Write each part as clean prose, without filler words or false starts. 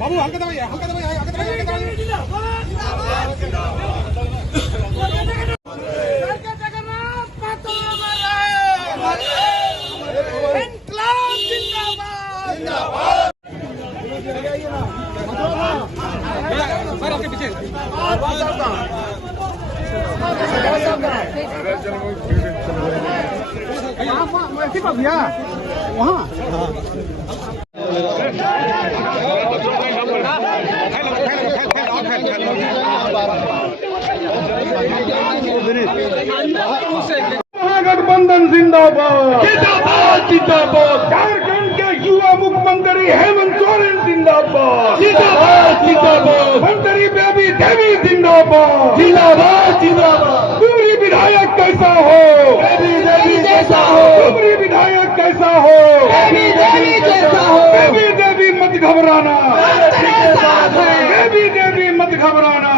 बाबू हल्का दबाइए, हल्का दबाइए, हल्का दबाइए, हल्का दबाइए। सर आपके पीछे भैया वहाँ महागठबंधन जिंदाबाद जिंदाबाद जिंदाबाद। झारखंड के युवा मुख्यमंत्री हेमंत सोरेन जिंदाबाद जिंदाबाद जिंदाबाद। मंत्री बेबी देवी जिंदाबाद जिंदाबाद जिंदाबाद। डुमरी विधायक कैसा हो, बेबी देवी जैसा हो। डुमरी विधायक कैसा हो, बेबी देवी जैसा हो। बेबी देवी मत घबराना, बेबी देवी मत घबराना।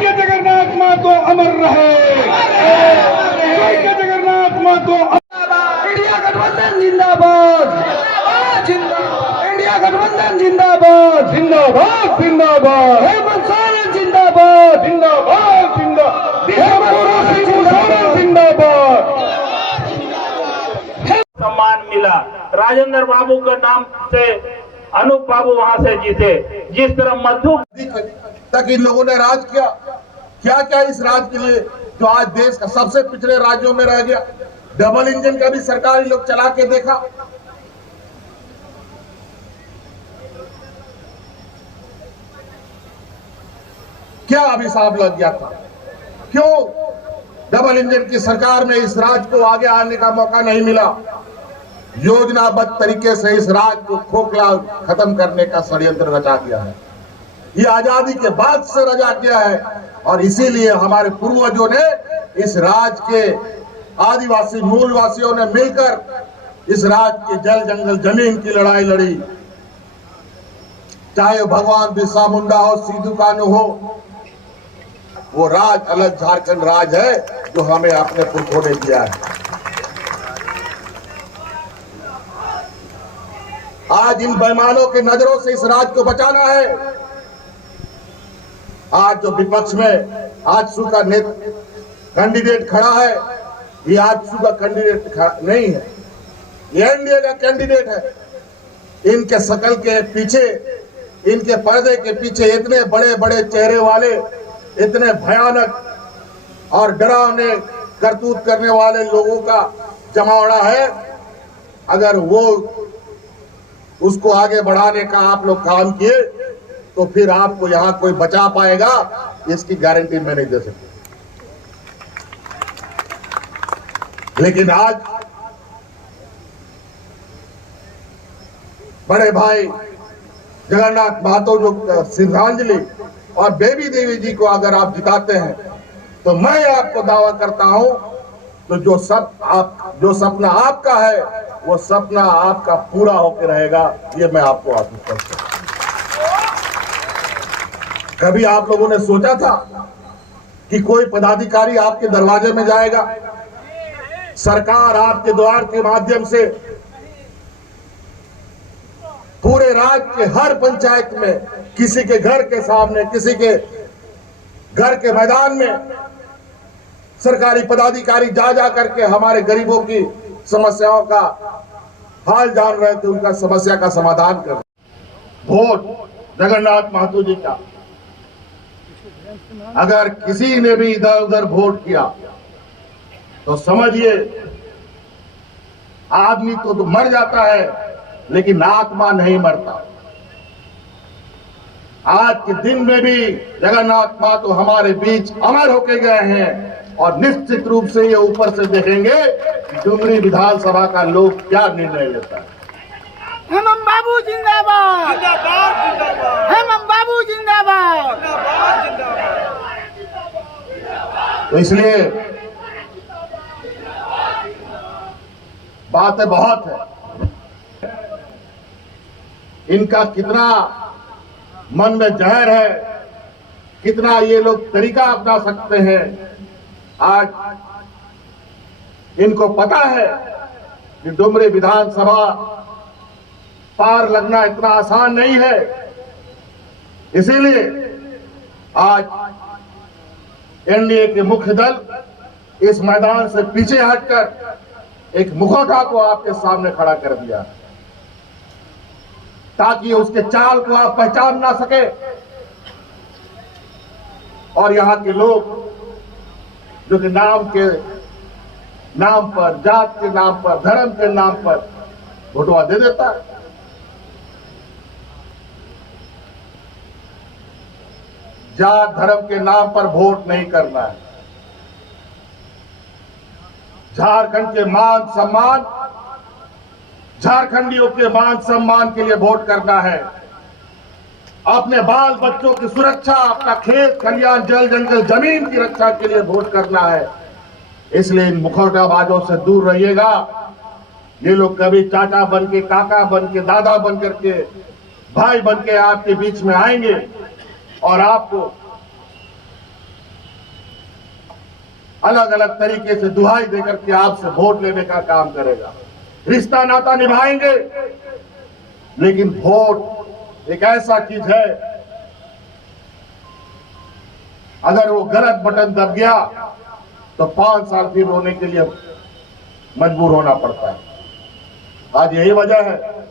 जगन्नाथ माँ तो अमर रहे, जगन्नाथ माँ तो। इंडिया गठबंधन जिंदाबाद जिंदाबाद। इंडिया गठबंधन जिंदाबाद जिंदाबाद जिंदाबाद। हेमंत सोरेन जिंदाबाद जिंदाबाद जिंदाबाद। हेमंत सोरेन जिंदाबाद। सम्मान मिला राजेंद्र बाबू के नाम से, अनूप बाबू वहां से जीते। जिस तरह मधु तक इन लोगों ने राज किया, क्या क्या इस राज के लिए जो आज देश का सबसे पिछड़े राज्यों में रह गया। डबल इंजन का भी सरकारी लोग चला के देखा। क्या अभिशाप लग गया था, क्यों डबल इंजन की सरकार में इस राज्य को आगे आने का मौका नहीं मिला। योजनाबद्ध तरीके से इस राज्य को खोखला खत्म करने का षड्यंत्र रचा गया है। ये आजादी के बाद से रचा गया है और इसीलिए हमारे पूर्वजों ने इस राज्य के आदिवासी मूलवासियों ने मिलकर इस राज्य के जल जंगल जमीन की लड़ाई लड़ी। चाहे भगवान बिरसा मुंडा हो, सिद्धू कान्हू हो, वो राज अलग झारखंड राज है जो हमें अपने पुरखों ने दिया है। आज इन बेईमानों की नजरों से इस राज्य को बचाना है। आज जो विपक्ष में आजसू का कैंडिडेट खड़ा है, ये आजसू का कैंडिडेट नहीं है, ये एनडीए का कैंडिडेट है। इनके शकल के पीछे, इनके पर्दे के पीछे इतने बड़े बड़े चेहरे वाले, इतने भयानक और डरावने करतूत करने वाले लोगों का जमावड़ा है। अगर वो उसको आगे बढ़ाने का आप लोग काम किए तो फिर आपको यहां कोई बचा पाएगा, इसकी गारंटी मैं नहीं दे सकता। लेकिन आज बड़े भाई जगन्नाथ महतो जो श्रद्धांजलि और बेबी देवी जी को अगर आप जिताते हैं तो मैं आपको दावा करता हूं तो जो सपना आपका है वो सपना आपका पूरा होकर रहेगा। ये मैं आपको आश्वस्त करता हूं। कभी आप लोगों ने सोचा था कि कोई पदाधिकारी आपके दरवाजे में जाएगा? सरकार आपके द्वार के माध्यम से पूरे राज्य के हर पंचायत में, किसी के घर के सामने, किसी के घर के मैदान में सरकारी पदाधिकारी जा जा करके हमारे गरीबों की समस्याओं का हाल जान रहे थे, उनका समस्या का समाधान कर। वोट जगन्नाथ महतो जी का, अगर किसी ने भी इधर उधर वोट किया तो समझिए आदमी तो मर जाता है लेकिन आत्मा नहीं मरता। आज के दिन में भी जगन्नाथ महतो हमारे बीच अमर होके गए हैं और निश्चित रूप से ये ऊपर से देखेंगे डुमरी विधानसभा का लोग क्या निर्णय लेता है। हेमंत बाबू जिंदाबाद जिंदाबाद जिंदाबाद। हेमंत बाबू जिंदाबाद जिंदाबाद जिंदाबाद। तो इसलिए बातें बहुत है, इनका कितना मन में जहर है, कितना ये लोग तरीका अपना सकते हैं। आज इनको पता है कि डुमरी विधानसभा पार लगना इतना आसान नहीं है। इसीलिए आज एनडीए के मुख्य दल इस मैदान से पीछे हटकर एक मुखौटा को आपके सामने खड़ा कर दिया ताकि उसके चाल को आप पहचान ना सके और यहां के लोग जो कि नाम पर, जात के नाम पर, धर्म के नाम पर वोटवा दे देता है। जात धर्म के नाम पर वोट नहीं करना है। झारखंड के मान सम्मान, झारखंडियों के मान सम्मान के लिए वोट करना है। अपने बाल बच्चों की सुरक्षा, अपना खेत खलियान, जल जंगल, जमीन की रक्षा के लिए वोट करना है। इसलिए इन मुखौटाबाजों से दूर रहिएगा। ये लोग कभी चाचा बन के, काका बन के, दादा बन करके, भाई बन के आपके बीच में आएंगे और आपको अलग अलग तरीके से दुहाई देकर के आपसे वोट लेने का काम करेगा। रिश्ता नाता निभाएंगे, लेकिन वोट एक ऐसा चीज है, अगर वो गलत बटन दब गया तो 5 साल फिर रोने के लिए मजबूर होना पड़ता है। आज यही वजह है,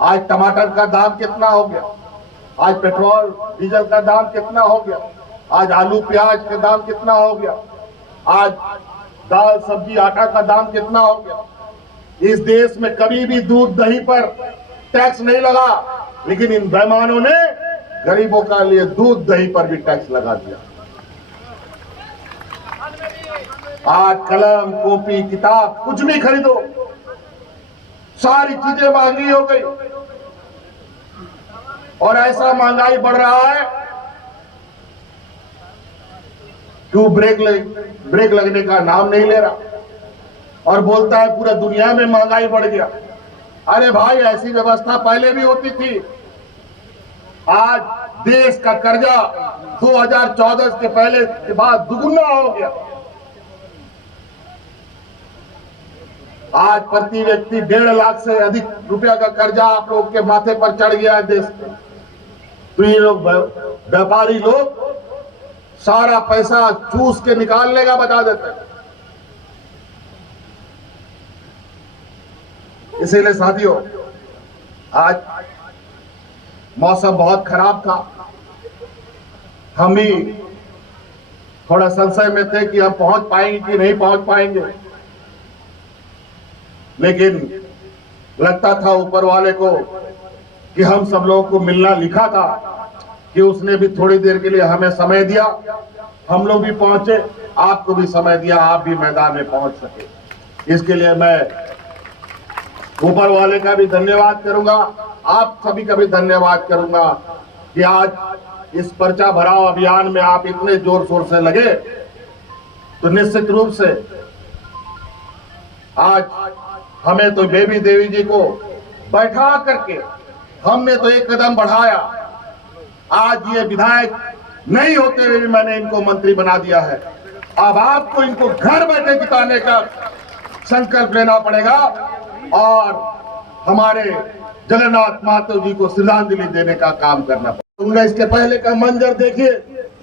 आज टमाटर का दाम कितना हो गया, आज पेट्रोल डीजल का दाम कितना हो गया, आज आलू प्याज का दाम कितना हो गया, आज दाल सब्जी आटा का दाम कितना हो गया। इस देश में कभी भी दूध दही पर टैक्स नहीं लगा, लेकिन इन बेईमानों ने गरीबों का लिए दूध दही पर भी टैक्स लगा दिया। आज कलम, कॉपी, किताब कुछ भी खरीदो, सारी चीजें महंगी हो गई और ऐसा महंगाई बढ़ रहा है क्यों ब्रेक लगने का नाम नहीं ले रहा और बोलता है पूरा दुनिया में महंगाई बढ़ गया। अरे भाई, ऐसी व्यवस्था पहले भी होती थी। आज देश का कर्जा 2014 के पहले के बाद दुगुना हो गया। आज प्रति व्यक्ति 1.5 लाख से अधिक रुपया का कर्जा आप लोग के माथे पर चढ़ गया है देश में। तो ये लोग व्यापारी लोग सारा पैसा चूस के निकालने का बता देते हैं। इसीलिए साथियों, आज मौसम बहुत खराब था। हम भी थोड़ा संशय में थे कि हम पहुंच पाएंगे कि नहीं पहुंच पाएंगे, लेकिन लगता था ऊपर वाले को कि हम सब लोगों को मिलना लिखा था कि उसने भी थोड़ी देर के लिए हमें समय दिया, हम लोग भी पहुंचे, आपको भी समय दिया, आप भी मैदान में पहुंच सके। इसके लिए मैं ऊपर वाले का भी धन्यवाद करूंगा, आप सभी का भी धन्यवाद करूंगा कि आज इस पर्चा भराव अभियान में आप इतने जोर शोर से लगे। तो निश्चित रूप से आज हमें तो बेबी देवी जी को बैठा करके हमने तो एक कदम बढ़ाया। आज ये विधायक नहीं होते हुए भी मैंने इनको मंत्री बना दिया है। अब आपको इनको घर बैठे जिताने का संकल्प लेना पड़ेगा और हमारे जगन्नाथ माता जी को श्रद्धांजलि देने का काम करना पड़ेगा। इसके पहले का मंजर देखिए,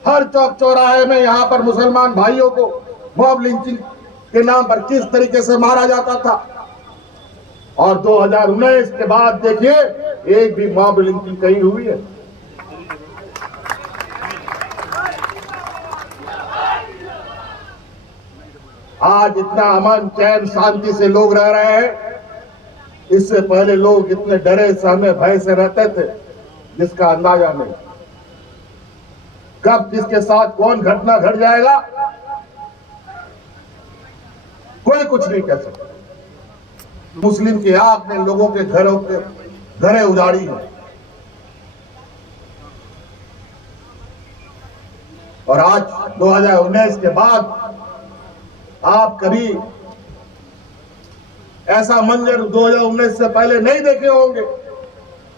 हर चौक चौराहे में यहाँ पर मुसलमान भाइयों को मॉब लिंचिंग के नाम पर किस तरीके से मारा जाता था, और 2019 के बाद देखिए एक भी मॉब लिंचिंग कहीं हुई है? आज इतना अमन चैन शांति से लोग रह रहे हैं। इससे पहले लोग इतने डरे सहमे भय से रहते थे जिसका अंदाजा नहीं। कब किसके साथ कौन घटना घट जाएगा कोई कुछ नहीं कह सकता। मुस्लिम की आग ने लोगों के घरें उजाड़ी है और आज 2019 के बाद आप कभी ऐसा मंजर 2019 से पहले नहीं देखे होंगे,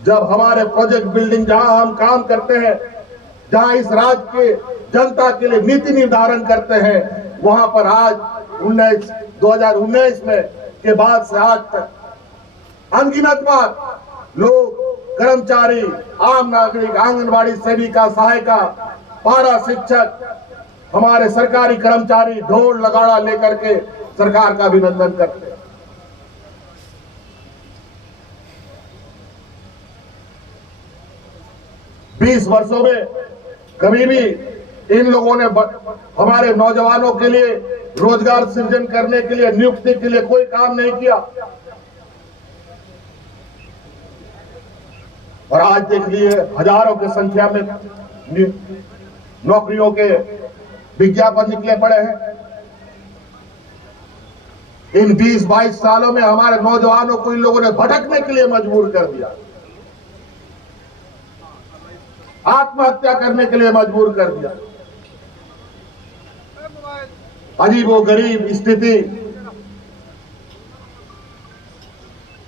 जब हमारे प्रोजेक्ट बिल्डिंग जहां हम काम करते हैं, जहां इस राज्य के जनता के लिए नीति निर्धारण करते हैं, वहां पर आज 2019 में के बाद से आज तक अनगिनत बार लोग, कर्मचारी, आम नागरिक, आंगनबाड़ी सेविका, सहायिका, पारा शिक्षक, हमारे सरकारी कर्मचारी ढोल नगाड़ा लेकर के सरकार का अभिनंदन करते हैं। बीस वर्षों में कभी भी इन लोगों ने हमारे नौजवानों के लिए रोजगार सृजन करने के लिए, नियुक्ति के लिए कोई काम नहीं किया। और आज देख लिए हजारों की संख्या में नौकरियों के विज्ञापन निकले पड़े हैं। इन 20-22 सालों में हमारे नौजवानों को इन लोगों ने भटकने के लिए मजबूर कर दिया, आत्महत्या करने के लिए मजबूर कर दिया। अजीबोगरीब स्थिति,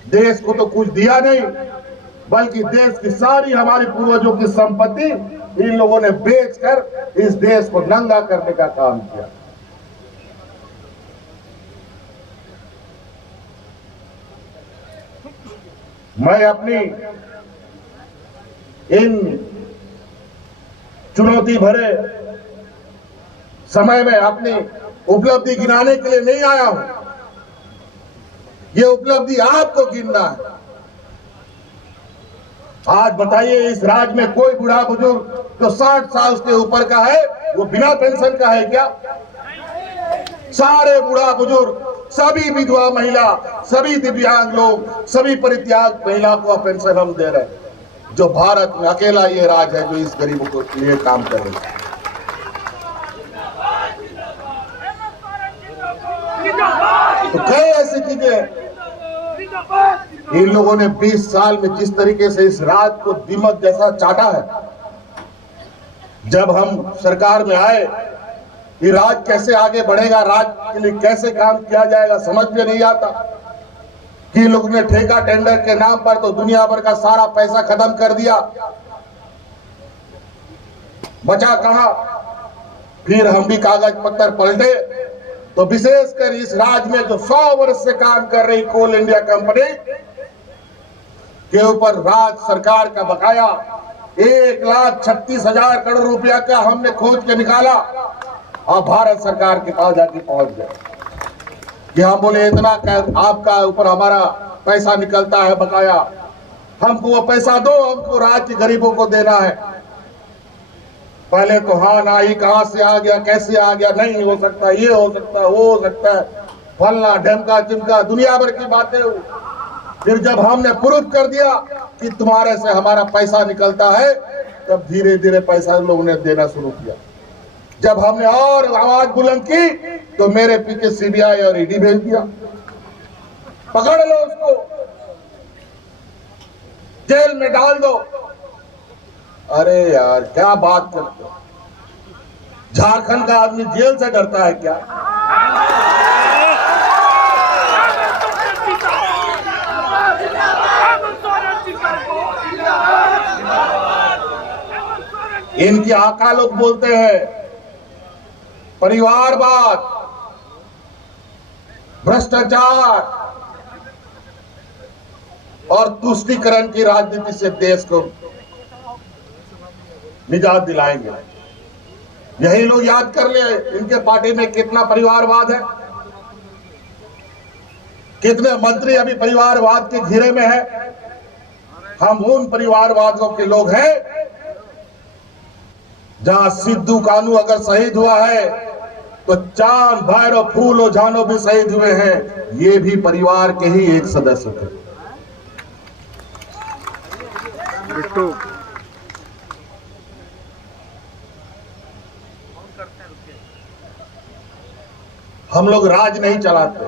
देश को तो कुछ दिया नहीं, बल्कि देश की सारी हमारे पूर्वजों की संपत्ति इन लोगों ने बेचकर इस देश को नंगा करने का काम किया। मैं अपनी इन चुनौती भरे समय में अपनी उपलब्धि गिनाने के लिए नहीं आया हूं। ये उपलब्धि आपको गिनना है। आज बताइए, इस राज्य में कोई बूढ़ा बुजुर्ग जो 60 साल के ऊपर का है वो बिना पेंशन का है क्या? सारे बूढ़ा बुजुर्ग, सभी विधवा महिला, सभी दिव्यांग लोग, सभी परित्याग महिला को पेंशन हम दे रहे हैं। जो भारत में अकेला ये राज है जो इस गरीबों के लिए काम कर रहे हैं। तो कई ऐसी चीजें इन लोगों ने 20 साल में जिस तरीके से इस राज को दीमक जैसा चाटा है। जब हम सरकार में आए, ये राज कैसे आगे बढ़ेगा, राज के लिए कैसे काम किया जाएगा, समझ में नहीं आता कि लोग ने ठेका टेंडर के नाम पर तो दुनिया भर का सारा पैसा खत्म कर दिया, बचा कहां? फिर हम भी कागज पत्थर पलटे तो विशेषकर इस राज्य में जो 100 वर्ष से काम कर रही कोल इंडिया कंपनी के ऊपर राज्य सरकार का बकाया 1,36,000 करोड़ रुपया का हमने खोज के निकाला और भारत सरकार के पास जाके पहुंच गए कि हम बोले इतना आपका ऊपर हमारा पैसा निकलता है बकाया, हमको वो पैसा दो, हमको राज्य के गरीबों को देना है। पहले तो हाँ ना, ये कहां से आ गया, कैसे आ गया, नहीं हो सकता, ये हो सकता है, वो हो सकता है, फलना ढमका चिमका दुनिया भर की बातें। फिर जब हमने प्रूफ कर दिया कि तुम्हारे से हमारा पैसा निकलता है, तब धीरे धीरे पैसा लोगों ने देना शुरू किया। जब हमने और आवाज बुलंद की तो मेरे पीछे सीबीआई और ईडी भेज दिया, पकड़ लो उसको, जेल में डाल दो। अरे यार क्या बात करते हो? झारखंड का आदमी जेल से डरता है क्या? इनके आका लोग बोलते हैं परिवारवाद, भ्रष्टाचार और तुष्टीकरण की राजनीति से देश को निजात दिलाएंगे। यही लोग याद कर ले इनके पार्टी में कितना परिवारवाद है, कितने मंत्री अभी परिवारवाद के घेरे में है। हम उन परिवारवादियों के लोग हैं जहां सिद्धू कानू अगर शहीद हुआ है तो चांद भैरव फूलो झानो भी शहीद हुए हैं, ये भी परिवार के ही एक सदस्य थे। हम लोग राज नहीं चलाते,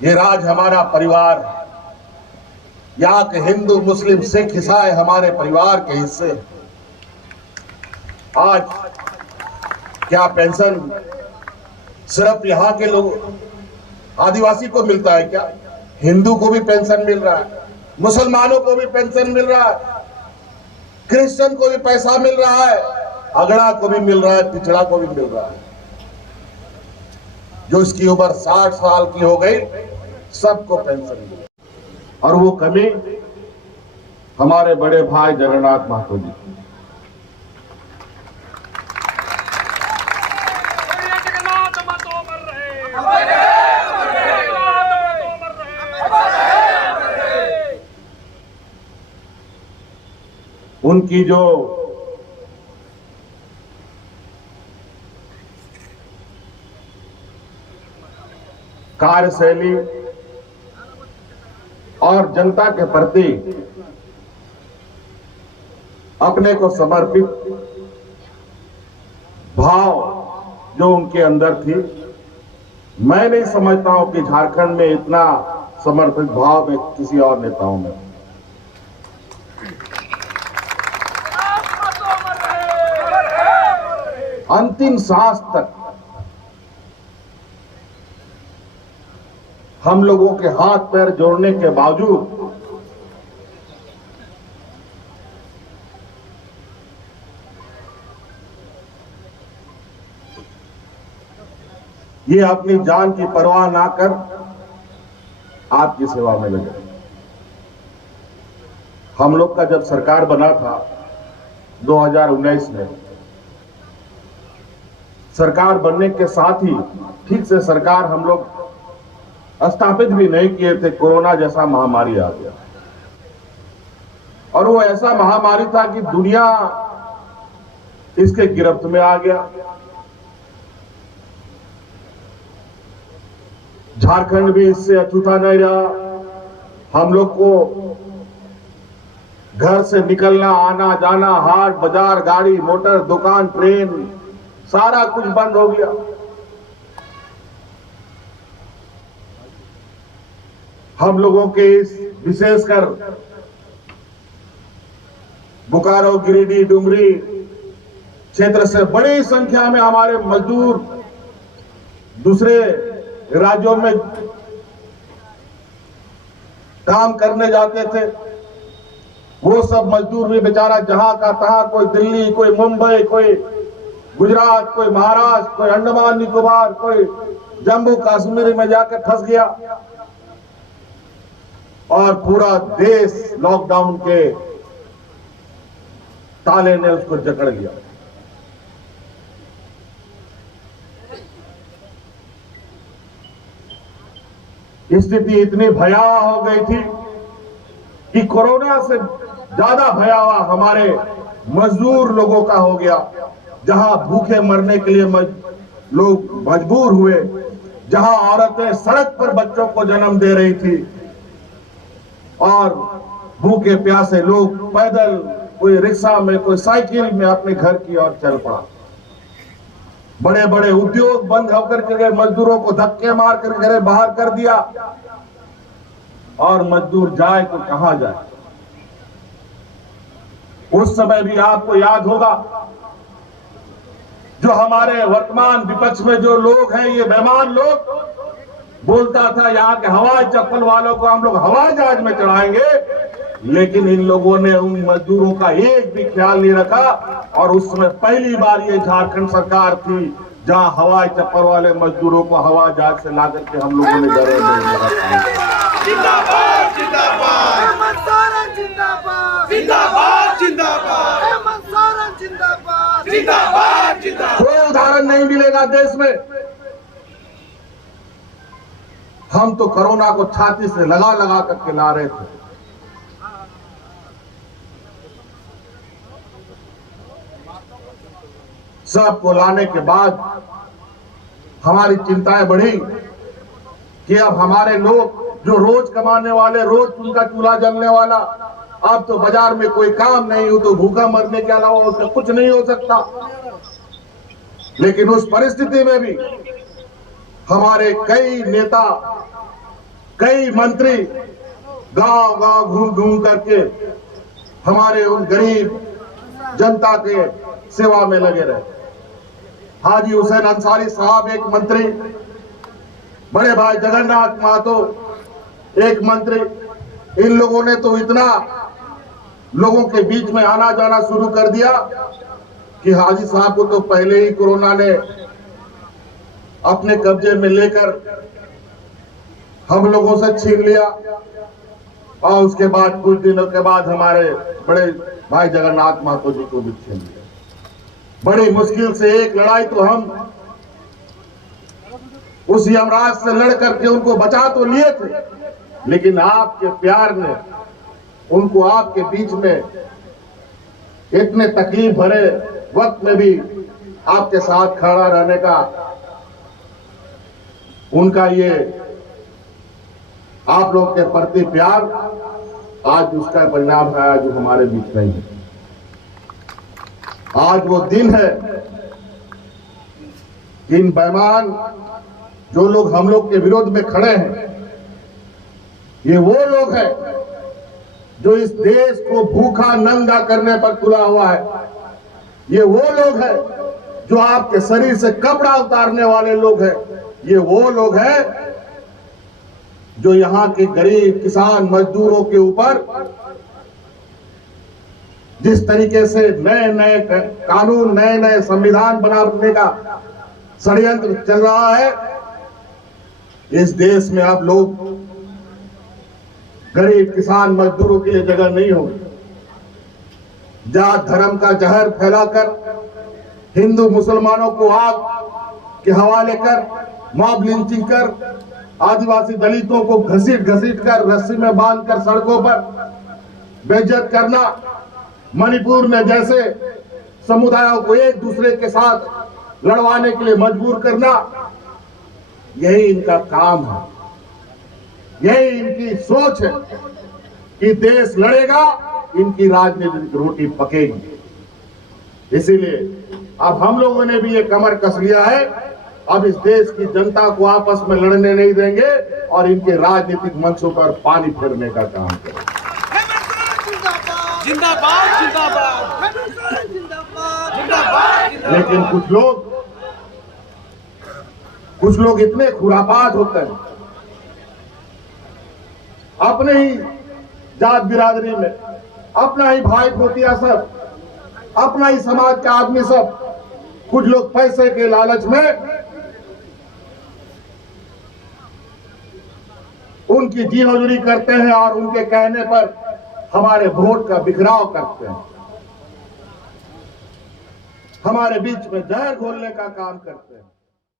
ये राज हमारा परिवार है। यहाँ के हिंदू मुस्लिम सिख ईसाई हमारे परिवार के हिस्से। आज क्या पेंशन सिर्फ यहाँ के लोग आदिवासी को मिलता है क्या? हिंदू को भी पेंशन मिल रहा है, मुसलमानों को भी पेंशन मिल रहा है, क्रिश्चियन को भी पैसा मिल रहा है, अगड़ा को भी मिल रहा है, पिछड़ा को भी मिल रहा है। जो इसकी उम्र 60 साल की हो गई सबको पेंशन मिली। और वो कमी हमारे बड़े भाई जगन्नाथ महतो जी। उनकी जो कार्यशैली और जनता के प्रति अपने को समर्पित भाव जो उनके अंदर थी, मैं नहीं समझता हूं कि झारखंड में इतना समर्पित भाव में किसी और नेताओं में। अंतिम सांस तक हम लोगों के हाथ पैर जोड़ने के बावजूद ये अपनी जान की परवाह ना कर आपकी सेवा में लगे। हम लोग का जब सरकार बना था 2019 में, सरकार बनने के साथ ही ठीक से सरकार हम लोग स्थापित भी नहीं किए थे, कोरोना जैसा महामारी आ गया। और वो ऐसा महामारी था कि दुनिया इसके गिरफ्त में आ गया। झारखंड भी इससे अछूता नहीं रहा। हम लोग को घर से निकलना, आना जाना, हाट बाजार, गाड़ी मोटर, दुकान, ट्रेन, सारा कुछ बंद हो गया। हम लोगों के इस विशेषकर बोकारो, गिरिडीह, डुमरी क्षेत्र से बड़ी संख्या में हमारे मजदूर दूसरे राज्यों में काम करने जाते थे। वो सब मजदूर भी बेचारा जहां का तहां, कोई दिल्ली, कोई मुंबई, कोई गुजरात, कोई महाराष्ट्र, कोई अंडमान निकोबार, कोई जम्मू कश्मीर में जाकर फंस गया और पूरा देश लॉकडाउन के ताले ने उसको जकड़ लिया। स्थिति इतनी भयावह हो गई थी कि कोरोना से ज्यादा भयावह हमारे मजदूर लोगों का हो गया। जहां भूखे मरने के लिए लोग मजबूर हुए, जहां औरतें सड़क पर बच्चों को जन्म दे रही थी और भूखे प्यासे लोग पैदल, कोई रिक्शा में, कोई साइकिल में अपने घर की ओर चल पड़ा। बड़े बड़े उद्योग बंद होकर के मजदूरों को धक्के मार कर घरे बाहर कर दिया और मजदूर जाए तो कहां जाए। उस समय भी आपको याद होगा, जो हमारे वर्तमान विपक्ष में जो लोग हैं, ये बेईमान लोग, बोलता था यहाँ के हवाई चप्पल वालों को हम लोग हवाई जहाज में चढ़ाएंगे, लेकिन इन लोगों ने उन मजदूरों का एक भी ख्याल नहीं रखा। और उसमें पहली बार ये झारखंड सरकार थी जहां हवाई चप्पल वाले मजदूरों को हवाई जहाज से ला करके हम लोगों ने घरों में जिंदाबाद जिंदाबाद हेमंत सोरेन जिंदाबाद जिंदाबाद जिंदाबाद हेमंत सोरेन जिंदाबाद जिंदाबाद जिंदाबाद। कोई उदाहरण नहीं मिलेगा देश में। हम तो कोरोना को छाती से लगा लगा करके ला रहे थे। सबको लाने के बाद हमारी चिंताएं बढ़ी कि अब हमारे लोग जो रोज कमाने वाले, रोज उनका चूल्हा जलने वाला, अब तो बाजार में कोई काम नहीं हो तो भूखा मरने के अलावा उसका कुछ नहीं हो सकता। लेकिन उस परिस्थिति में भी हमारे कई नेता, कई मंत्री गांव गांव घूम घूम करके हमारे उन गरीब जनता के सेवा में लगे रहे। हाजी हुसैन अंसारी साहब एक मंत्री, बड़े भाई जगन्नाथ महतो एक मंत्री, इन लोगों ने तो इतना लोगों के बीच में आना जाना शुरू कर दिया कि हाजी साहब को तो पहले ही कोरोना ने अपने कब्जे में लेकर हम लोगों से छीन लिया। और उसके बाद कुछ दिनों के बाद हमारे बड़े भाई जगन्नाथ महतो जी को भी छीन लिया। बड़ी मुश्किल से एक लड़ाई तो हम उस यमराज से लड़ करके उनको बचा तो लिए थे, लेकिन आपके प्यार ने उनको आपके बीच में इतने तकलीफ भरे वक्त में भी आपके साथ खड़ा रहने का उनका ये आप लोग के प्रति प्यार आज उसका परिणाम है जो हमारे बीच नहीं है। आज वो दिन है, इन बेईमान जो लोग हम लोग के विरोध में खड़े हैं, ये वो लोग हैं जो इस देश को भूखा नंगा करने पर तुला हुआ है। ये वो लोग हैं जो आपके शरीर से कपड़ा उतारने वाले लोग हैं। ये वो लोग हैं जो यहाँ के गरीब किसान मजदूरों के ऊपर जिस तरीके से नए नए कानून नए नए संविधान बनाने का षड्यंत्र चल रहा है, इस देश में आप लोग गरीब किसान मजदूरों के लिए जगह नहीं होगी। जात धर्म का जहर फैलाकर हिंदू मुसलमानों को आग के हवाले कर, मॉब लिंचिंग कर, आदिवासी दलितों को घसीट घसीट कर रस्सी में बांधकर सड़कों पर बेइज्जत करना, मणिपुर में जैसे समुदायों को एक दूसरे के साथ लड़वाने के लिए मजबूर करना, यही इनका काम है, यही इनकी सोच है कि देश लड़ेगा, इनकी राजनीतिक रोटी पकेगी। इसीलिए अब हम लोगों ने भी ये कमर कस लिया है। अब इस देश की जनता को आपस में लड़ने नहीं देंगे और इनके राजनीतिक मंचों पर पानी फेरने का काम करेंगे। जिंदाबाद जिंदाबाद जिंदाबाद जिंदाबाद। लेकिन कुछ लोग इतने खुरापात होते हैं, अपने ही जात बिरादरी में अपना ही भाई पोतिया सब, अपना ही समाज का आदमी सब, कुछ लोग पैसे के लालच में उनकी जी हजूरी करते हैं और उनके कहने पर हमारे वोट का बिखराव करते हैं, हमारे बीच में जहर घोलने का काम करते हैं।